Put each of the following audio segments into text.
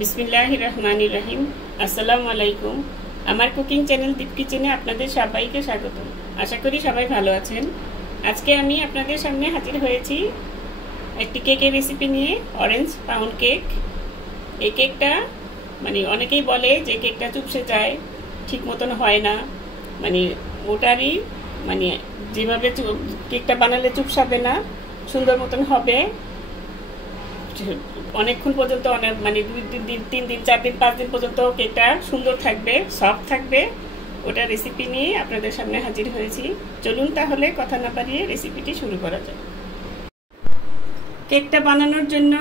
বিসমিল্লাহির রহমানির রহিম। আসসালামু আলাইকুম। আমার কুকিং চ্যানেল দীপ কিচেনে আপনাদের সবাইকে স্বাগত। আশা করি সবাই ভালো আছেন। আজকে আমি আপনাদের সামনে হাজির হয়েছি একটি কেকের রেসিপি নিয়ে, অরেঞ্জ পাউন্ড কেক। এই কেকটা অনেকেই বলে যে কেকটা চুপসে যায়, ঠিক মতন হয় না, ওটারই যেভাবে কেকটা বানালে চুপসাবে না, সুন্দর মতন হবে, অনেকক্ষণ পর্যন্ত দুই দিন, 3 দিন, 4 দিন, 5 দিন পর্যন্ত কেকটা সুন্দর থাকবে, সফট থাকবে। ওটা রেসিপি নিয়ে আপনাদের সামনে হাজির হয়েছি। চলুন তাহলে কথা না বাড়িয়ে রেসিপিটি শুরু করা যায়। কেকটা বানানোর জন্য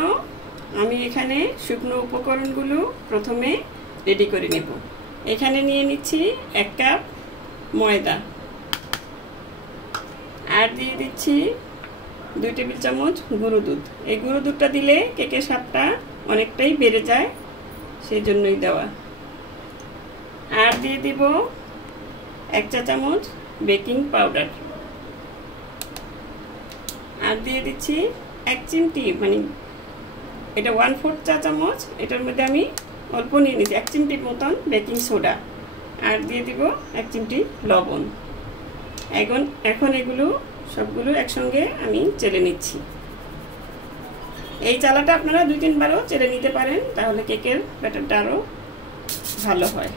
আমি এখানে শুকনো উপকরণগুলো প্রথমে রেডি করে নেব। এখানে নিয়ে নিচ্ছি 1 কাপ ময়দা, আর দিয়ে দিচ্ছি 2 টেবিল চামচ গুঁড়ো দুধ। এই গুঁড়ো দুধটা দিলে কেকের স্বাদটা অনেকটাই বেড়ে যায়, সেই জন্যই দেওয়া। আর দিয়ে দিব 1 চা চামচ বেকিং পাউডার, আর দিয়ে দিচ্ছি 1 চিমটি, এটা 1/4 চা চামচ, এটার মধ্যে আমি অল্প নিয়ে নিচ্ছি 1 চিমটির মতন বেকিং সোডা, আর দিয়ে দিব 1 চিমটি লবণ। এখন এগুলো সবগুলো একসঙ্গে আমি চেলে নিচ্ছি। এই চালাটা আপনারা 2-3 বারও চেলে নিতে পারেন, তাহলে কেকের ব্যাটারটা আরও ভালো হয়।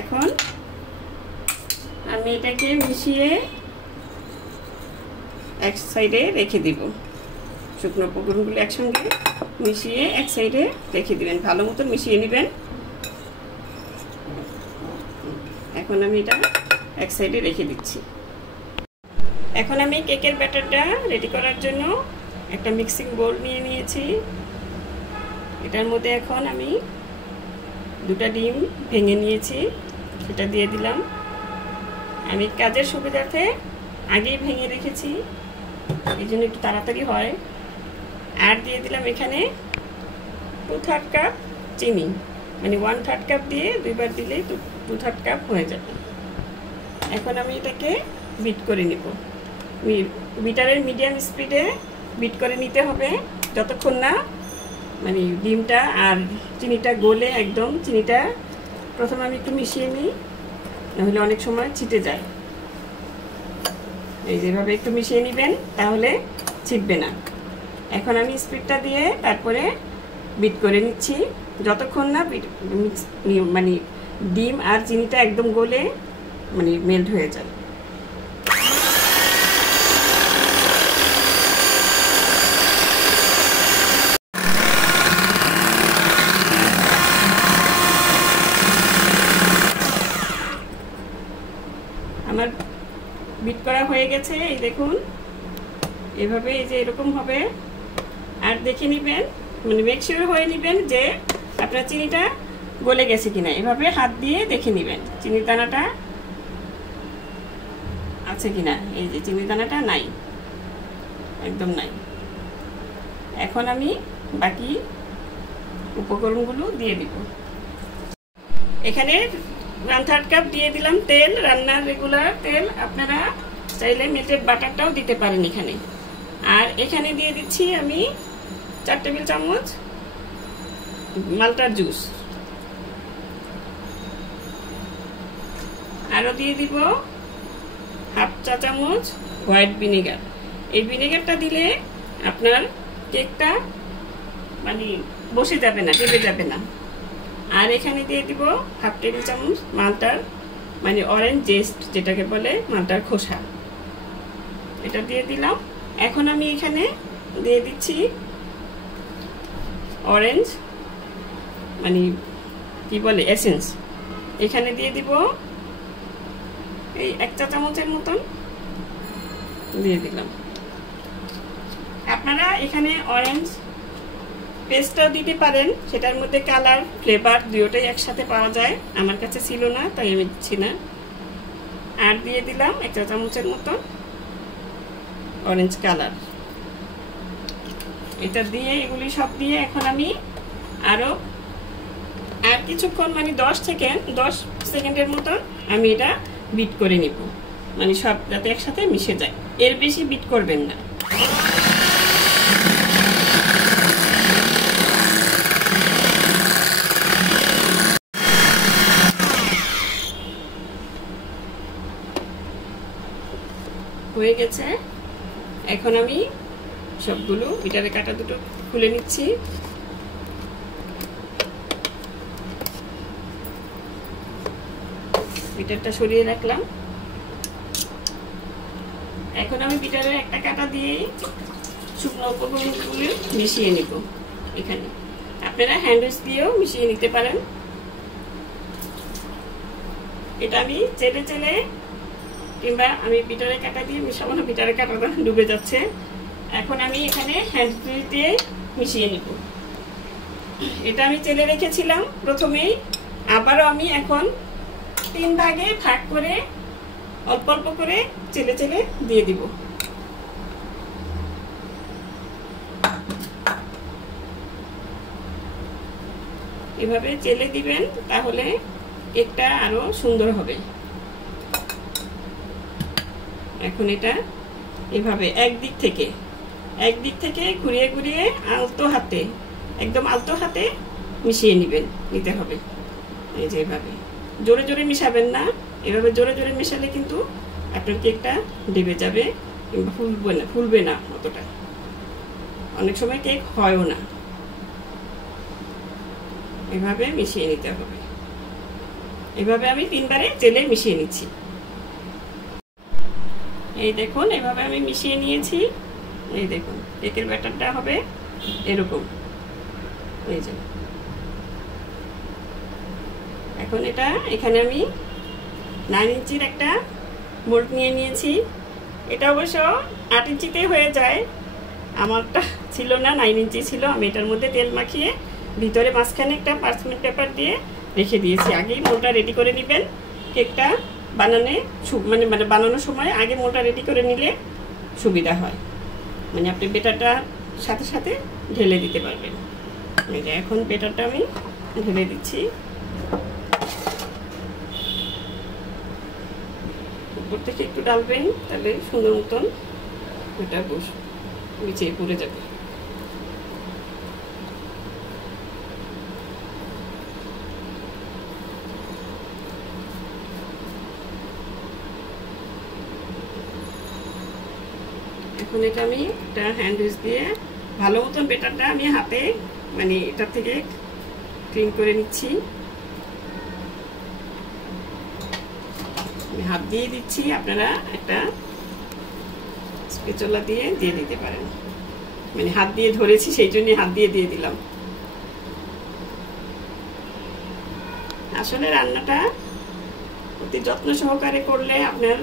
এখন আমি এটাকে মিশিয়ে এক সাইডে রেখে দিব। শুকনো উপকরণগুলো একসঙ্গে মিশিয়ে এক সাইডে রেখে দিবেন, ভালো মতো মিশিয়ে নেবেন। এখন আমি এটা এক সাইডে রেখে দিচ্ছি। এখন আমি কেকের ব্যাটারটা রেডি করার জন্য একটা মিক্সিং বোল নিয়ে নিয়েছি। এটার মধ্যে এখন আমি 2টা ডিম ভেঙে নিয়েছি, সেটা দিয়ে দিলাম। আমি কাজের সুবিধার্থে আগেই ভেঙে রেখেছি, এই জন্য একটু তাড়াতাড়ি হয়। আর দিয়ে দিলাম এখানে 2/3 কাপ চিনি, 1/3 কাপ দিয়ে 2 বার দিলে 2/3 কাপ হয়ে যাবে। এখন আমি এটাকে বিট করে নেব। বিটারের মিডিয়াম স্পিডে বিট করে নিতে হবে, যতক্ষণ না ডিমটা আর চিনিটা গলে একদম। চিনিটা প্রথমে আমি একটু মিশিয়ে নিই, নাহলে অনেক সময় ছিটে যায়। এই যেভাবে একটু মিশিয়ে নেবেন, তাহলে ছিটবে না। এখন আমি স্পিডটা দিয়ে তারপরে বিট করে নিচ্ছি, যতক্ষণ না ডিম আর চিনিটা একদম গলে মেল্ট হয়ে যায়। আমার বিট করা হয়ে গেছে, এই দেখুন এভাবে, এই যে এরকম হবে। আর দেখে নেবেন, মেক শিওর হয়ে নেবেন যে আপনার চিনিটা গলে গেছে কিনা। এভাবে হাত দিয়ে দেখে নেবেন চিনির দানাটা আছে কিনা। এই যে চিনির দানাটা নাই, একদম নাই। এখন আমি বাকি উপকরণগুলো দিয়ে দিব। এখানে 1/3 কাপ দিয়ে দিলাম তেল, রান্নার রেগুলার তেল। আপনারা চাইলে মেল্টেড বাটারটাও দিতে পারেন এখানে। আর এখানে দিয়ে দিচ্ছি আমি 4 টেবিল চামচ মাল্টার জুস, আরও দিয়ে দিব 1/2 চা চামচ হোয়াইট ভিনেগার। এই ভিনেগারটা দিলে আপনার কেকটা বসে যাবে না, ডেবে যাবে না। আর এখানে দিয়ে দিব 1/2 টেবিল চামচ মাল্টার অরেঞ্জ জেস্ট, যেটাকে বলে মাল্টার খোসা, এটা দিয়ে দিলাম। এখন আমি এখানে দিয়ে দিচ্ছি অরেঞ্জ কি বলে এসেন্স। এখানে দিয়ে দিব এই 1 চা চামচের মতন দিয়ে দিলাম। আপনারা এখানে অরেঞ্জ পেস্টটাও দিতে পারেন, সেটার মধ্যে কালার ফ্লেভার দুটোই একসাথে পাওয়া যায়। আমার কাছে ছিল না, তাই আমি দিচ্ছি না। আর দিয়ে দিলাম 1 চা চামচের মতন অরেঞ্জ কালার। এটা দিয়ে, এগুলি সব দিয়ে এখন আমি আর কিছুক্ষণ 10 সেকেন্ডের মতন আমি এটা বিট করে নিব, সব যাতে একসাথে মিশে যায়। এর বেশি বিট করবেন না। হয়ে গেছে। এখন আমি সবগুলো বিটারে কাটা দুটো খুলে নিচ্ছি। বিটারটা সরিয়ে রাখলাম। এখন আমি বিটারের একটা কাটা দিয়ে শুকনো উপকরণগুলো মিশিয়ে নিব। এখানে আপনারা হ্যান্ড উইচ দিয়েও মিশিয়ে নিতে পারেন। এটা আমি চেলে চেলে কিংবা আমি বিটারের কাটা দিয়ে মিশাবো না, বিটারের কাটাটা ডুবে যাচ্ছে। এখন আমি এখানে হ্যান্ড উইচ দিয়ে মিশিয়ে নিব। এটা আমি চেলে রেখেছিলাম প্রথমেই, আবারও আমি এখন 3 ভাগে ভাগ করে অল্প অল্প করে চেলে চেলে দিয়ে দিব। এভাবে চেলে দিবেন, তাহলে কেকটা আরো সুন্দর হবে। এখন এটা এভাবে একদিক থেকে ঘুরিয়ে ঘুরিয়ে আলতো হাতে, একদম আলতো হাতে মিশিয়ে নিতে হবে। এই যে এভাবে জোরে জোরে মিশাবেন না। এভাবে জোরে জোরে মিশালে কিন্তু আপনার কেকটা ডেবে যাবে কিংবা ফুলবে না অতটা। অনেক সময় কেক হয়ও না। এভাবে মিশিয়ে নিতে হবে। এভাবে আমি 3 বারে চেলে মিশিয়ে নিচ্ছি। এই দেখুন, এভাবে আমি মিশিয়ে নিয়েছি। এই দেখুন কেকের ব্যাটারটা হবে এরকম। এই যে এখন এখানে আমি 9 ইঞ্চির একটা মোল্ড নিয়ে নিয়েছি। এটা অবশ্য 8 ইঞ্চিতে হয়ে যায়। আমারটা ছিল না, 9 ইঞ্চি ছিল। আমি এটার মধ্যে তেল মাখিয়ে ভিতরে মাঝখানে একটা পার্চমেন্ট পেপার দিয়ে রেখে দিয়েছি। আগেই মোল্ডটা রেডি করে নেবেন। কেকটা বানানোর সময় আগে মোল্ডটা রেডি করে নিলে সুবিধা হয়, মানে আপনি বেটারটা সাথে সাথে ঢেলে দিতে পারবেন। এই যে এখন বেটারটা আমি ঢেলে দিচ্ছি। উপর থেকে একটু ডালবেন, তাহলে সুন্দর মতন এটা নিচে পড়ে যাবে। এখন এটা আমি একটা হ্যান্ড উইচ দিয়ে ভালো মতন বেটারটা আমি হাতে এটা থেকে ক্লিন করে নিচ্ছি। আমি হাত দিয়ে দিচ্ছি, আপনারা একটা স্প্যাচুলা দিয়ে দিতে পারেন। হাত দিয়ে ধরেছি সেই জন্য হাত দিয়ে দিলাম। আসলে রান্নাটা অতি যত্ন সহকারে করলে আপনার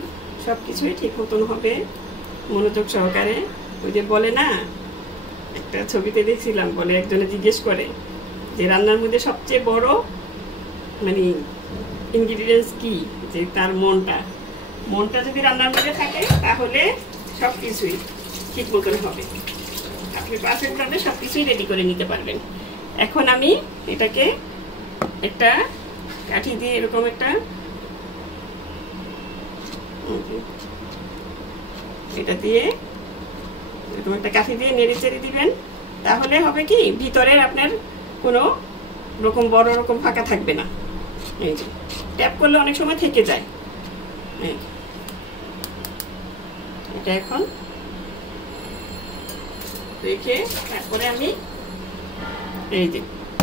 সবকিছুই ঠিক মতন হবে, মনোযোগ সহকারে। ওই যে বলে না, একটা ছবিতে দেখছিলাম, বলে একজনে জিজ্ঞেস করে যে রান্নার মধ্যে সবচেয়ে বড় ইনগ্রিডিয়েন্টস কি, যে তার মনটা যদি রান্নার মধ্যে থাকে তাহলে সবকিছুই ঠিক মতন হবে। আপনি পারফেক্টভাবে সবকিছুই রেডি করে নিতে পারবেন। এখন আমি এটাকে একটা কাঠি দিয়ে এরকম একটা কাঠি দিয়ে নেড়ে চেড়ে দিবেন। তাহলে হবে কি, ভিতরের আপনার কোনো রকম বড় রকম ফাঁকা থাকবে না। এই যে ট্যাপ করলে অনেক সময় থেকে যায়। এটা এখন রেখে তারপরে আমি এই যে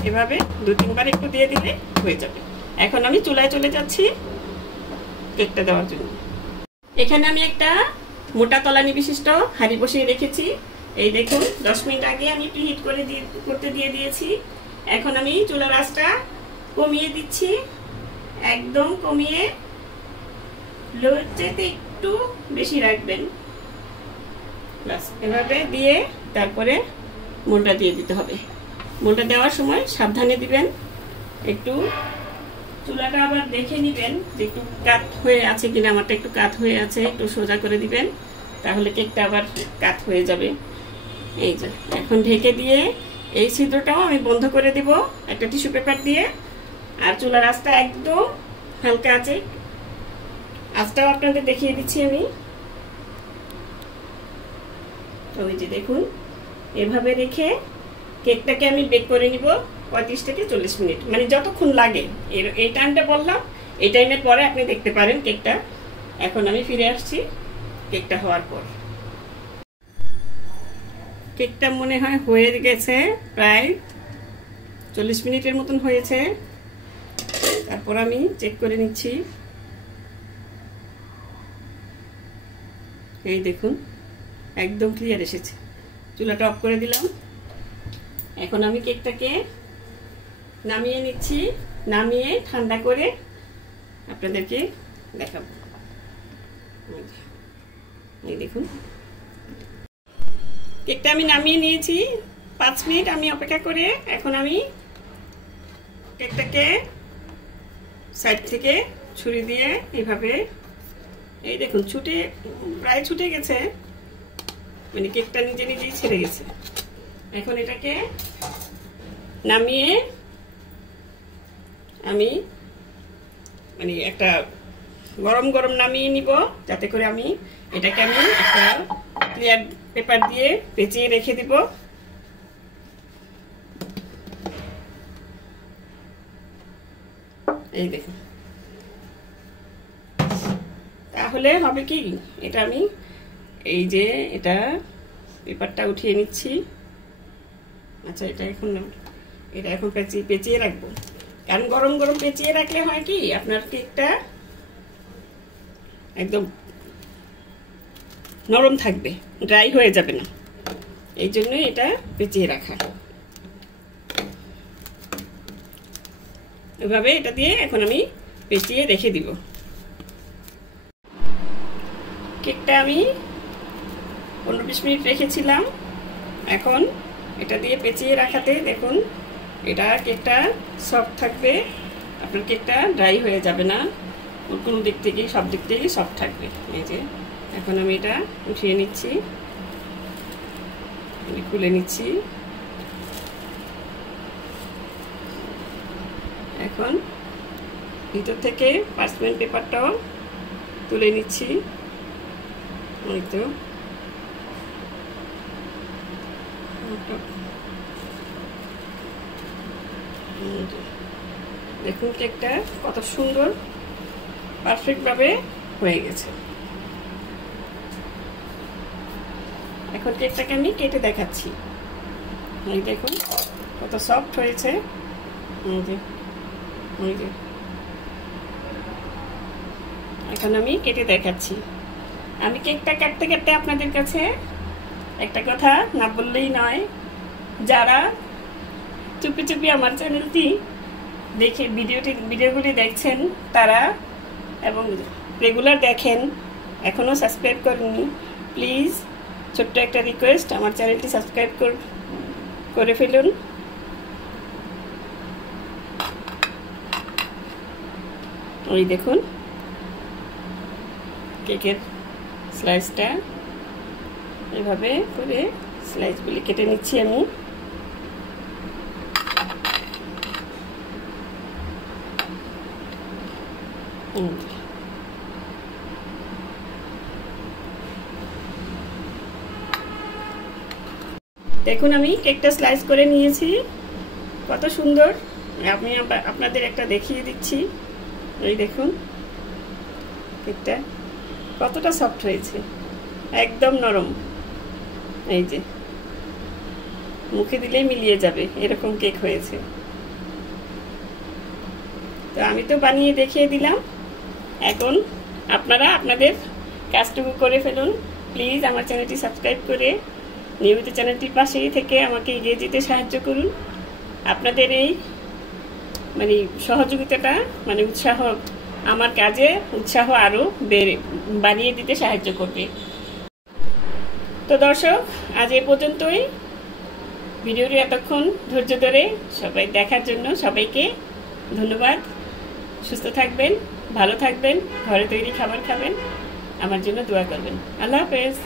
এভাবে 2-3 বার একটু দিয়ে দিলে হয়ে যাবে। এখন আমি চুলায় চলে যাচ্ছি কেকটা দেওয়ার জন্য। এখানে আমি একটা মোটা তলানি বিশিষ্ট হাঁড়ি বসিয়ে রেখেছি। এই দেখুন 10 মিনিট আগে আমি প্রিহিট করতে দিয়ে দিয়েছি। এখন আমি চুলার আঁচটা কমিয়ে দিচ্ছি, একদম কমিয়ে, লোর চেয়ে একটু বেশি রাখবেন। বাস এভাবে দিয়ে তারপরে মোলটা দিয়ে দিতে হবে। মোলটা দেওয়ার সময় সাবধানে দিবেন, একটু চুলাটা আবার দেখে নিবেন যে একটু কাত হয়ে আছে কিনা। আমারটা একটু কাত হয়ে আছে, একটু সোজা করে দিবেন, তাহলে কেকটা আবার কাত হয়ে যাবে। এই যে এখন ঢেকে দিয়ে এই ছিদ্রটাও আমি বন্ধ করে দিব একটা টিস্যু পেপার দিয়ে। আর চুলার আঁচটা একদম হালকা আছে, আঁচটাও আপনাদের দেখিয়ে দিচ্ছি আমি। ওই যে দেখুন, এভাবে রেখে কেকটাকে আমি বেক করে নিব 35 থেকে 40 মিনিট, যতক্ষণ লাগে। এই টাইমটা বললাম, এই টাইমের পরে আপনি দেখতে পারেন কেকটা। এখন আমি ফিরে আসছি। কেকটা হওয়ার পর। কেকটা মনে হয় হয়ে গেছে, প্রায় 40 মিনিটের মতন হয়েছে। তারপর আমি চেক করে নিচ্ছি। এই দেখুন একদম ক্লিয়ার এসেছে। চুলাটা অফ করে দিলাম। এখন আমি কেকটাকে নামিয়ে নিচ্ছি, নামিয়ে ঠান্ডা করে আপনাদেরকে দেখাবো। এই দেখুন কেকটা আমি নামিয়ে নিয়েছি। 5 মিনিট আমি অপেক্ষা করে এখন আমি কেকটাকে সাইড থেকে ছুরি দিয়ে এইভাবে, এই দেখুন প্রায় ছুটে গেছে, মানে কেকটা নিজে নিজেই ছেড়ে গেছে। এখন এটাকে নামিয়ে আমি মানে একটা গরম গরম নামিয়ে নিব, যাতে করে আমি এটাকে একটা ক্লিয়ার পেপার দিয়ে পেঁচিয়ে রেখে দিব। এই দেখুন, তাহলে হবে কি, এটা আমি এই যে এটা পেপারটা উঠিয়ে নিচ্ছি। আচ্ছা এটা এখন পেঁচিয়ে রাখবো, কারণ গরম গরম পেঁচিয়ে রাখলে হয় কি আপনার কেকটা একদম নরম থাকবে, ড্রাই হয়ে যাবে না। এই জন্য এটা পেঁচিয়ে রাখা। এভাবে এটা দিয়ে এখন আমি পেঁচিয়ে রেখে দিব। কেকটা আমি 15-20 মিনিট রেখেছিলাম। এখন এটা দিয়ে পেঁচিয়ে রাখাতে দেখুন এটা কেকটা সফট থাকবে, আপনার কেকটা ড্রাই হয়ে যাবে না, কোনো দিক থেকেই সব দিক থেকেই সফট থাকবে। এই যে এখন আমি এটা উঠিয়ে নিচ্ছি, খুলে নিচ্ছি। এখন ভিতর থেকে পার্চমেন্ট পেপারটাও তুলে নিচ্ছি। এই তো দেখুন কেকটা কত সুন্দর পারফেক্ট ভাবে হয়ে গেছে। এখন কেকটাকে আমি কেটে দেখাচ্ছি। এই দেখুন কত সফট হয়েছে। এখন আমি কেটে দেখাচ্ছি। আমি কেকটা কাটতে কাটতে আপনাদের কাছে একটা কথা না বললেই নয়, যারা চুপি চুপি আমার চ্যানেলটি দেখে ভিডিওগুলি দেখছেন তারা, এবং রেগুলার দেখেন, এখনো সাবস্ক্রাইব করেননি, প্লিজ ছোট্ট একটা রিকোয়েস্ট, আমার চ্যানেলটি সাবস্ক্রাইব করে ফেলুন। ওই দেখুন কেকের স্লাইসটা এভাবে করে স্লাইসগুলি কেটে নিচ্ছি আমি। দেখুন আমি কেকটা স্লাইস করে নিয়েছি, কত সুন্দর। আমি আপনাদের একটা দেখিয়ে দিচ্ছি। এই দেখুন কেকটা কতটা সফট হয়েছে, একদম নরম। এই যে মুখে দিলেই মিলিয়ে যাবে এরকম কেক হয়েছে। তো আমি তো বানিয়ে দেখিয়ে দিলাম, এখন আপনারা আপনাদের কাজটুকু করে ফেলুন। প্লিজ আমার চ্যানেলটি সাবস্ক্রাইব করে নিয়মিত চ্যানেলটির পাশেই থেকে আমাকে এগিয়ে যেতে সাহায্য করুন। আপনাদের এই মানে সহযোগিতাটা মানে উৎসাহ আমার কাজে উৎসাহ আরও বাড়িয়ে দিতে সাহায্য করবে। তো দর্শক আজ এ পর্যন্তই। ভিডিওটি এতক্ষণ ধৈর্য ধরে সবাই দেখার জন্য সবাইকে ধন্যবাদ। সুস্থ থাকবেন, ভালো থাকবেন, ঘরে তৈরি খাবার খাবেন, আমার জন্য দোয়া করবেন। আল্লাহ হাফেজ।